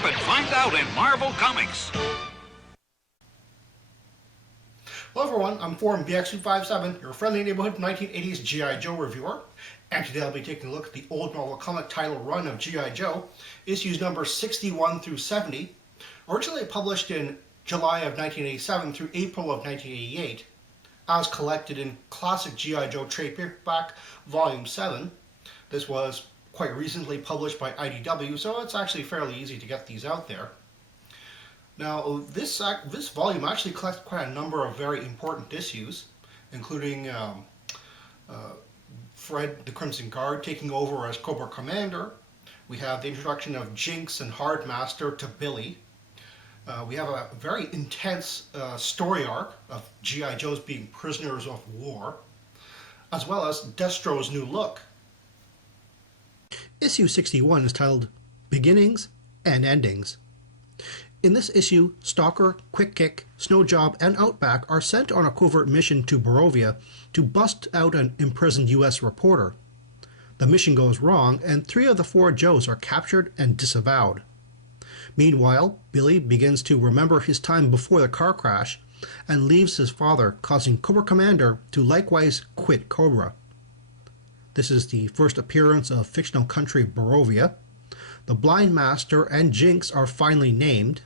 Rapid Find Out in Marvel Comics. Hello everyone, I'm Forum BX257, your friendly neighborhood 1980s G.I. Joe reviewer, and today I'll be taking a look at the old Marvel comic title run of G.I. Joe, issues number 61 through 70, originally published in July of 1987 through April of 1988, as collected in Classic G.I. Joe Trade Paperback Volume 7. This was quite recently published by IDW, so it's actually fairly easy to get these out there. Now, this volume actually collects quite a number of very important issues, including Fred the Crimson Guard taking over as Cobra Commander. We have the introduction of Jinx and Hardmaster to Billy. We have a very intense story arc of G.I. Joes being prisoners of war, as well as Destro's new look. Issue 61 is titled Beginnings and Endings. In this issue, Stalker, Quick Kick, Snowjob, and Outback are sent on a covert mission to Barovia to bust out an imprisoned U.S. reporter. The mission goes wrong, and 3 of the 4 Joes are captured and disavowed. Meanwhile, Billy begins to remember his time before the car crash and leaves his father, causing Cobra Commander to likewise quit Cobra. This is the first appearance of fictional country Barovia. The Blind Master and Jinx are finally named.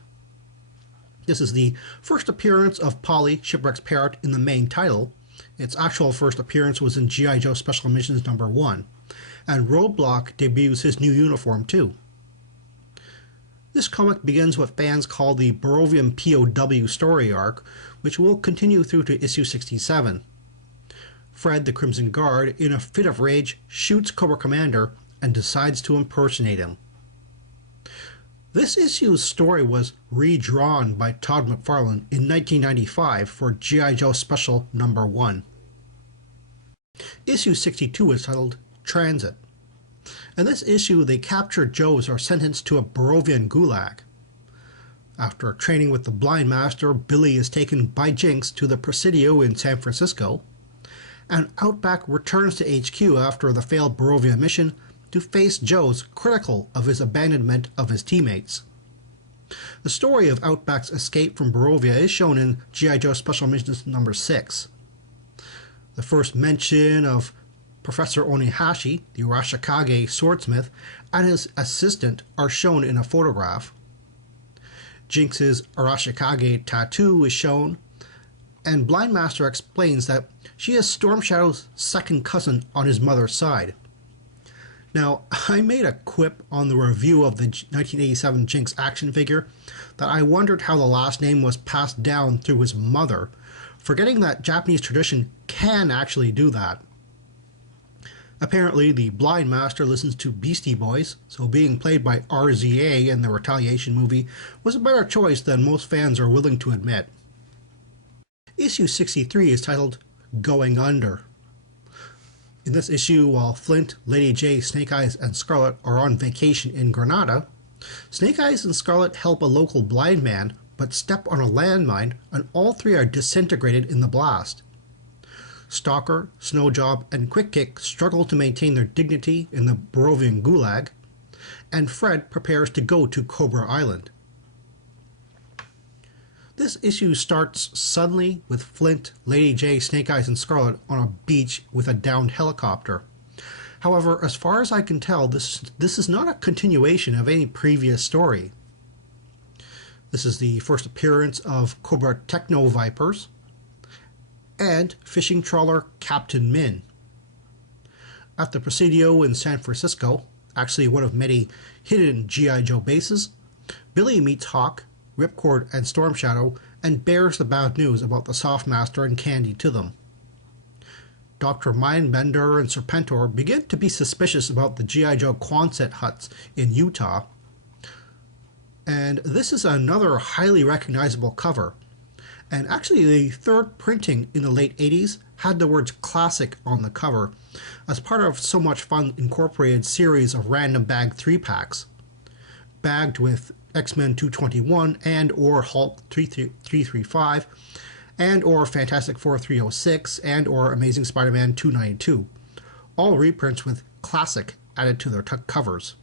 This is the first appearance of Polly, Shipwreck's parrot, in the main title. Its actual first appearance was in G.I. Joe Special Missions number 1. And Roadblock debuts his new uniform too. This comic begins what fans call the Barovian POW story arc, which will continue through to issue 67. Fred the Crimson Guard, in a fit of rage, shoots Cobra Commander and decides to impersonate him. This issue's story was redrawn by Todd McFarlane in 1995 for G.I. Joe Special number 1. Issue 62 is titled Transit. In this issue, the captured Joes are sentenced to a Barovian gulag. After training with the Blind Master, Billy is taken by Jinx to the Presidio in San Francisco, and Outback returns to HQ after the failed Barovia mission to face Joes critical of his abandonment of his teammates. The story of Outback's escape from Barovia is shown in G.I. Joe Special Missions number 6. The first mention of Professor Onihashi, the Arashikage swordsmith, and his assistant are shown in a photograph. Jinx's Arashikage tattoo is shown, and Blind Master explains that she is Storm Shadow's second cousin on his mother's side. Now, I made a quip on the review of the 1987 Jinx action figure that I wondered how the last name was passed down through his mother, forgetting that Japanese tradition can actually do that. Apparently, the Blind Master listens to Beastie Boys, so being played by RZA in the Retaliation movie was a better choice than most fans are willing to admit. Issue 63 is titled Going Under. In this issue, while Flint, Lady J, Snake Eyes, and Scarlet are on vacation in Granada, Snake Eyes and Scarlet help a local blind man but step on a landmine, and all 3 are disintegrated in the blast. Stalker, Snowjob, and Quick Kick struggle to maintain their dignity in the Barovian gulag, and Fred prepares to go to Cobra Island. This issue starts suddenly with Flint, Lady J, Snake Eyes, and Scarlet on a beach with a downed helicopter. However, as far as I can tell, this is not a continuation of any previous story. This is the first appearance of Cobra Techno Vipers and fishing trawler Captain Min. At the Presidio in San Francisco, actually one of many hidden G.I. Joe bases, Billy meets Hawk, Ripcord, and Storm Shadow, and bears the bad news about the Softmaster and Candy to them. Dr. Mindbender and Serpentor begin to be suspicious about the G.I. Joe Quonset huts in Utah, and this is another highly recognizable cover. And actually, the third printing in the late 80s had the words Classic on the cover as part of So Much Fun Incorporated series of random bag 3-packs, bagged with X-Men 221 and or Hulk 335 and or Fantastic Four 306 and or Amazing Spider-Man 292, all reprints with Classic added to their covers.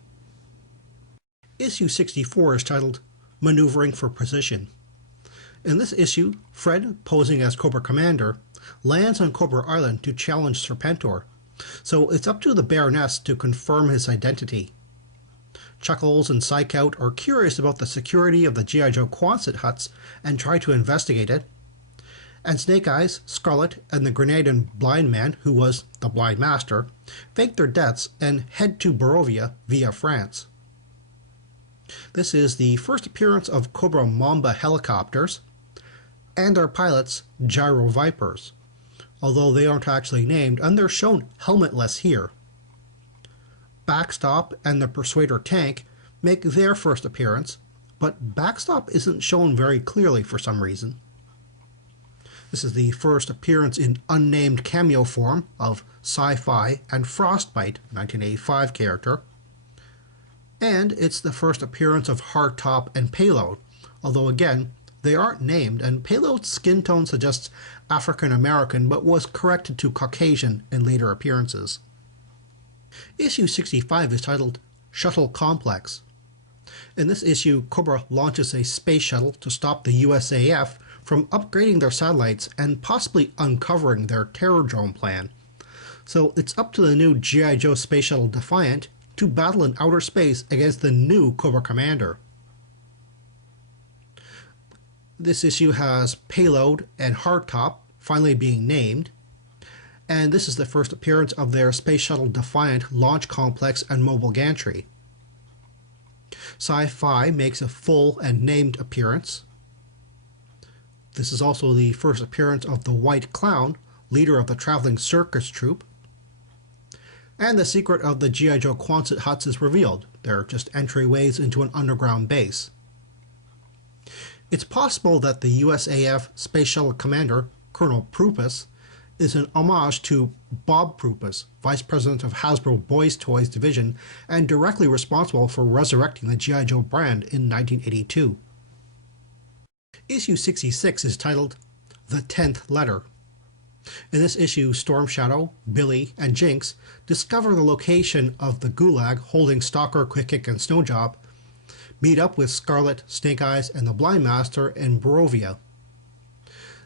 Issue 64 is titled Maneuvering for Precision. In this issue, Fred, posing as Cobra Commander, lands on Cobra Island to challenge Serpentor, so it's up to the Baroness to confirm his identity. Chuckles and Psychout are curious about the security of the G.I. Joe Quonset huts and try to investigate it, and Snake Eyes, Scarlet, and the Grenadian blind man, who was the Blind Master, fake their deaths and head to Barovia via France. This is the first appearance of Cobra Mamba helicopters and their pilots, Gyro Vipers, although they aren't actually named and they're shown helmetless here. Backstop and the Persuader tank make their first appearance, but Backstop isn't shown very clearly for some reason. This is the first appearance in unnamed cameo form of Sci-Fi and Frostbite, 1985 character. And it's the first appearance of Hardtop and Payload, although again, they aren't named, and Payload's skin tone suggests African American but was corrected to Caucasian in later appearances. Issue 65 is titled Shuttle Complex. In this issue, Cobra launches a space shuttle to stop the USAF from upgrading their satellites and possibly uncovering their terror drone plan. So it's up to the new G.I. Joe Space Shuttle Defiant to battle in outer space against the new Cobra Commander. This issue has Payload and Hardtop finally being named, and this is the first appearance of their Space Shuttle Defiant launch complex and mobile gantry. Sci-Fi makes a full and named appearance. This is also the first appearance of the White Clown, leader of the traveling circus troupe. And the secret of the G.I. Joe Quonset huts is revealed. They're just entryways into an underground base. It's possible that the USAF Space Shuttle Commander, Colonel Prupus, is an homage to Bob Prupus, Vice President of Hasbro Boys Toys Division and directly responsible for resurrecting the G.I. Joe brand in 1982. Issue 66 is titled The 10th Letter. In this issue, Storm Shadow, Billy, and Jinx discover the location of the Gulag holding Stalker, Quick Kick, and Snowjob, meet up with Scarlet, Snake Eyes, and the Blind Master in Barovia.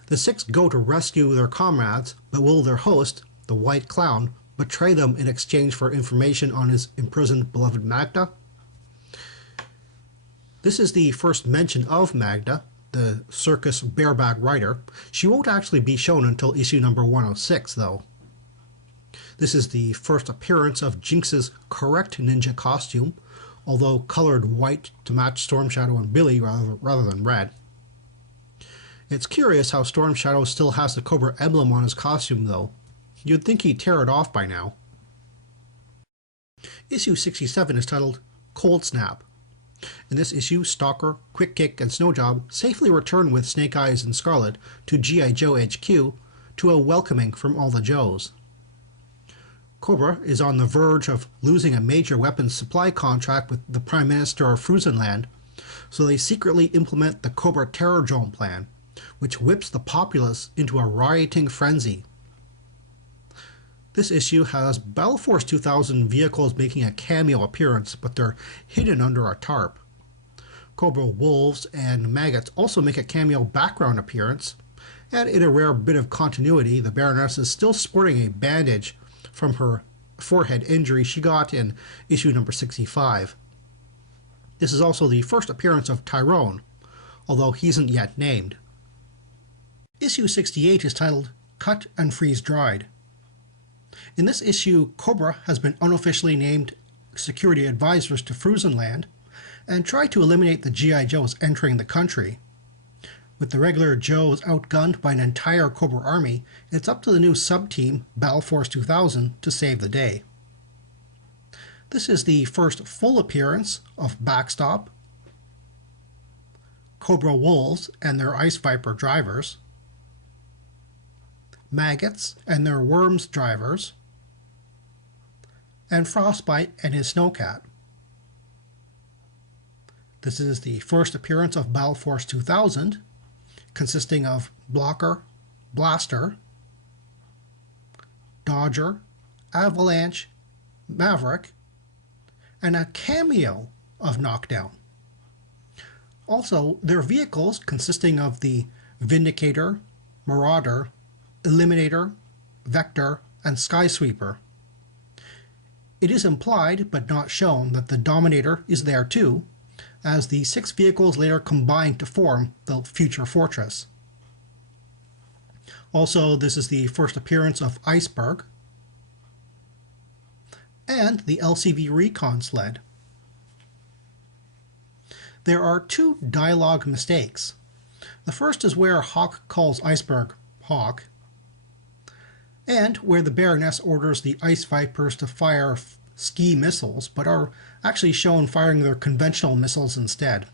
The six go to rescue their comrades, but will their host, the White Clown, betray them in exchange for information on his imprisoned beloved Magda? This is the first mention of Magda, the circus bareback rider. She won't actually be shown until issue number 106, though. This is the first appearance of Jinx's correct ninja costume, although colored white to match Storm Shadow and Billy rather than red. It's curious how Storm Shadow still has the Cobra emblem on his costume, though. You'd think he'd tear it off by now. Issue 67 is titled Cold Snap. In this issue, Stalker, Quick Kick, and Snowjob safely return with Snake Eyes and Scarlet to G.I. Joe HQ to a welcoming from all the Joes. Cobra is on the verge of losing a major weapons supply contract with the Prime Minister of Fruzenland, so they secretly implement the Cobra Terror Drone plan, which whips the populace into a rioting frenzy. This issue has Battle Force 2000 vehicles making a cameo appearance, but they're hidden under a tarp. Cobra Wolves and Maggots also make a cameo background appearance, and in a rare bit of continuity, the Baroness is still sporting a bandage from her forehead injury she got in issue number 65. This is also the first appearance of Tyrone, although he isn't yet named. Issue 68 is titled Cut and Freeze Dried. In this issue, Cobra has been unofficially named security advisors to Fruzenland and try to eliminate the G.I. Joes entering the country. With the regular Joes outgunned by an entire Cobra army, it's up to the new sub-team, Battle Force 2000, to save the day. This is the first full appearance of Backstop, Cobra Wolves and their Ice Viper drivers, Maggots and their Worms drivers, and Frostbite and his Snowcat. This is the first appearance of Battle Force 2000, consisting of Blocker, Blaster, Dodger, Avalanche, Maverick, and a cameo of knockdown. Also, their vehicles consisting of the Vindicator, Marauder, Eliminator, Vector, and Skysweeper. It is implied, but not shown, that the Dominator is there too, as the 6 vehicles later combine to form the future fortress. Also, this is the first appearance of Iceberg, and the LCV Recon sled. There are 2 dialogue mistakes. The first is where Hawk calls Iceberg Hawk, and where the Baroness orders the Ice Vipers to fire ski missiles, but are actually shown firing their conventional missiles instead.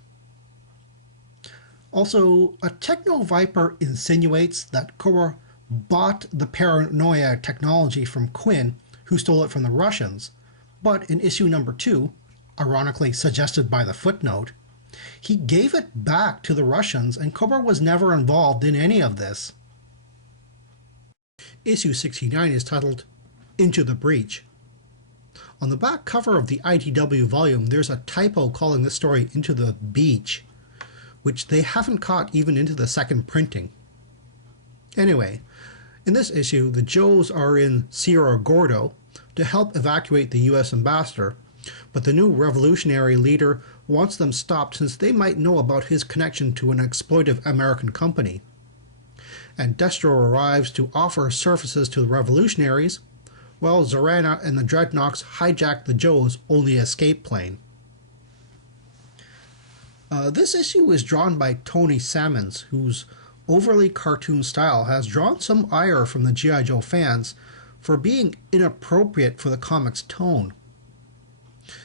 Also, a Techno Viper insinuates that Cobra bought the Paranoia technology from Quinn, who stole it from the Russians, but in issue number 2, ironically suggested by the footnote, he gave it back to the Russians and Cobra was never involved in any of this. Issue 69 is titled Into the Breach. On the back cover of the IDW volume, there's a typo calling this story Into the Beach, which they haven't caught even into the second printing. Anyway, in this issue, the Joes are in Sierra Gordo to help evacuate the US ambassador, but the new revolutionary leader wants them stopped since they might know about his connection to an exploitive American company. And Destro arrives to offer services to the revolutionaries, while Zorana and the Dreadnoks hijack the Joes' only escape plane. This issue is drawn by Tony Salmons, whose overly cartoon style has drawn some ire from the G.I. Joe fans for being inappropriate for the comic's tone.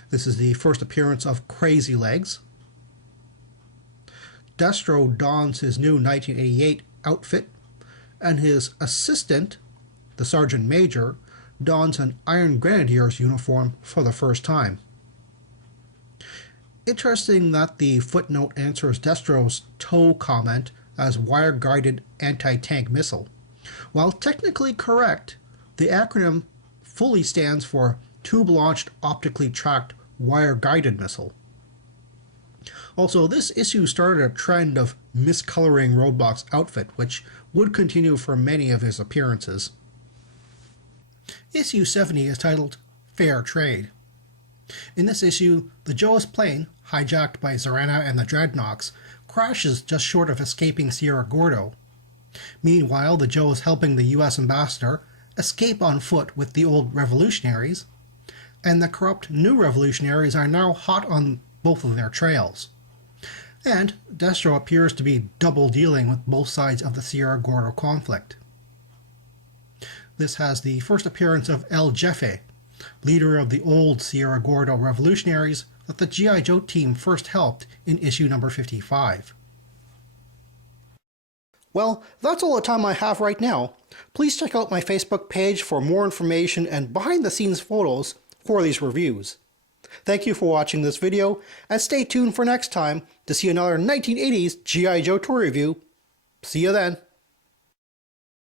This is the first appearance of Crazy Legs. Destro dons his new 1988 outfit, and his assistant, the Sergeant Major, dons an Iron Grenadier's uniform for the first time. Interesting that the footnote answers Destro's TOW comment as wire-guided anti-tank missile. While technically correct, the acronym fully stands for Tube-Launched Optically Tracked Wire-Guided Missile. Also, this issue started a trend of miscoloring Roadblock's outfit, which would continue for many of his appearances. Issue 70 is titled Fair Trade. In this issue, the Joes plane, hijacked by Zorana and the Dreadnoks, crashes just short of escaping Sierra Gordo. Meanwhile, the Joes helping the US ambassador escape on foot with the old revolutionaries, and the corrupt new revolutionaries are now hot on both of their trails. And Destro appears to be double-dealing with both sides of the Sierra Gordo conflict. This has the first appearance of El Jefe, leader of the old Sierra Gordo revolutionaries that the G.I. Joe team first helped in issue number 55. Well, that's all the time I have right now. Please check out my Facebook page for more information and behind-the-scenes photos for these reviews. Thank you for watching this video, and stay tuned for next time to see another 1980s G.I. Joe toy review. See you then.